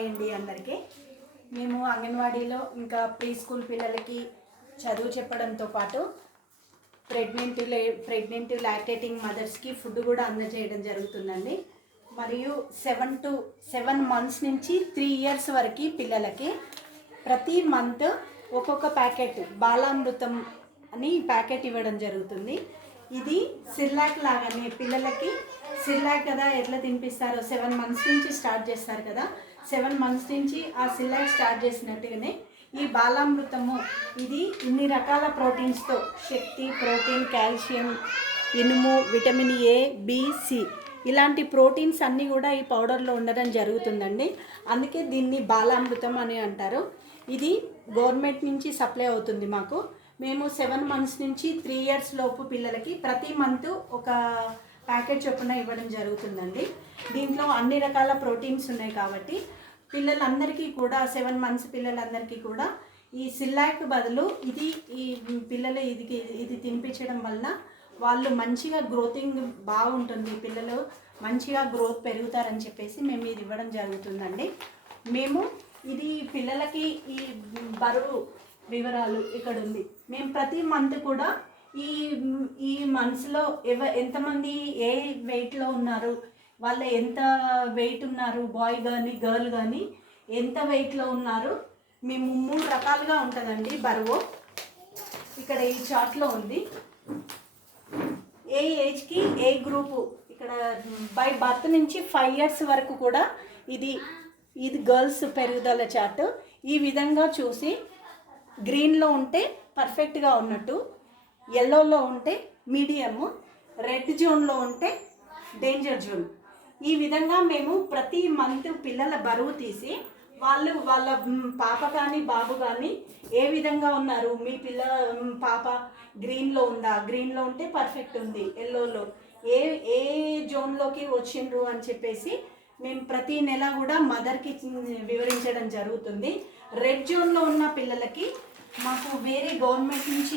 Hi అండి అందరికీ. మేము అంగన్వాడీలో ఇంకా ప్రీ స్కూల్ పిల్లలకి చదువు చెప్పడంతో పాటు ప్రెగ్నెంట్ లాక్టేటింగ్ మదర్స్కి ఫుడ్ కూడా అందజేయడం జరుగుతుందండి. మరియు 7 months నుంచి 3 years వరకు పిల్లలకి ప్రతి మంత్ ఒక్కొక్క ప్యాకెట్ బాలామృతం అని ప్యాకెట్ ఇవ్వడం జరుగుతుంది. ఇది సిర్లాక్ లాగానే పిల్లలకి సిర్లాక్ కదా ఎట్లా తినిపిస్తారో 7 months నుంచి స్టార్ట్ చేస్తారు కదా, 7 months నుంచి ఆ సిర్లాక్ స్టార్ట్ చేసినట్టుగానే ఈ బాలామృతము ఇది ఇన్ని రకాల ప్రోటీన్స్తో శక్తి, ప్రోటీన్, కాల్షియం, ఇనుము, విటమిన్ ఏ, బి, సి ఇలాంటి ప్రోటీన్స్ అన్నీ కూడా ఈ పౌడర్లో ఉండడం జరుగుతుందండి. అందుకే దీన్ని బాలామృతం అని అంటారు. ఇది గవర్నమెంట్ నుంచి సప్లై అవుతుంది మాకు. మేము 7 months నుంచి 3 years లోపు పిల్లలకి ప్రతి మంత్ ఒక ప్యాకెట్ చొప్పున ఇవ్వడం జరుగుతుందండి. దీంట్లో అన్ని రకాల ప్రోటీన్స్ ఉన్నాయి కాబట్టి పిల్లలందరికీ కూడా 7 months పిల్లలందరికీ కూడా ఈ సిర్లాక్ బదులు ఈ పిల్లలు ఇది తినిపించడం వలన వాళ్ళు మంచిగా గ్రోతింగ్ బాగుంటుంది, పిల్లలు మంచిగా గ్రోత్ పెరుగుతారని చెప్పేసి మేము ఇది ఇవ్వడం జరుగుతుందండి. మేము ఇది పిల్లలకి ఈ బరువు వివరాలు ఇక్కడ ఉంది. మేము ప్రతి మంత్ కూడా ఈ మంత్స్లో ఎంతమంది ఏ వెయిట్లో ఉన్నారు, వాళ్ళు ఎంత వెయిట్ ఉన్నారు, బాయ్ కానీ గర్ల్ కానీ ఎంత వెయిట్లో ఉన్నారు, మేము 3 రకాలుగా ఉంటుందండి బరువు. ఇక్కడ ఈ చార్ట్లో ఉంది. ఏ ఏజ్కి ఏ గ్రూపు, ఇక్కడ బై బర్త్ నుంచి 5 years వరకు కూడా ఇది గర్ల్స్ పెరుగుదల చార్ట్. ఈ విధంగా చూసి గ్రీన్లో ఉంటే పర్ఫెక్ట్గా ఉన్నట్టు, ఎల్లోలో ఉంటే మీడియము, రెడ్ జోన్లో ఉంటే డేంజర్ జోన్. ఈ విధంగా మేము ప్రతి మంత్ పిల్లల బరువు తీసి వాళ్ళ పాప కానీ బాబు కానీ ఏ విధంగా ఉన్నారు, మీ పాప గ్రీన్లో ఉందా, గ్రీన్లో ఉంటే పర్ఫెక్ట్ ఉంది, ఎల్లోలో ఏ జోన్లోకి వచ్చిండ్రు అని చెప్పేసి మేము ప్రతి నెల కూడా మదర్కి వివరించడం జరుగుతుంది. రెడ్ జోన్లో ఉన్న పిల్లలకి మాకు వేరే గవర్నమెంట్ నుంచి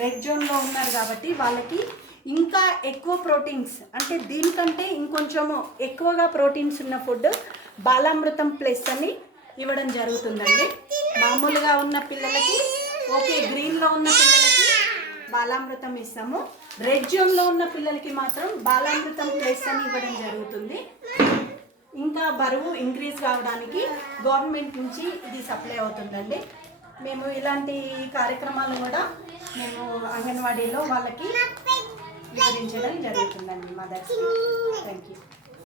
రెడ్ జోన్లో ఉన్నారు కాబట్టి వాళ్ళకి ఇంకా ఎక్కువ ప్రోటీన్స్, అంటే దీనికంటే ఇంకొంచెము ఎక్కువగా ప్రోటీన్స్ ఉన్న ఫుడ్ బాలామృతం ప్లస్ అని ఇవ్వడం జరుగుతుందండి. మామూలుగా ఉన్న పిల్లలకి గ్రీన్లో ఉన్న పిల్లలకి బాలామృతం ఇస్తాము, రెడ్ జోన్లో ఉన్న పిల్లలకి మాత్రం బాలామృతం ప్లస్ అని ఇవ్వడం జరుగుతుంది. ఇంకా బరువు ఇంక్రీజ్ కావడానికి గవర్నమెంట్ నుంచి ఇది సప్లై అవుతుందండి. మేము ఇలాంటి కార్యక్రమాలు కూడా మేము అంగన్వాడీలో వాళ్ళకి వివరించడం జరుగుతుందండి మదర్స్కి. Thank you.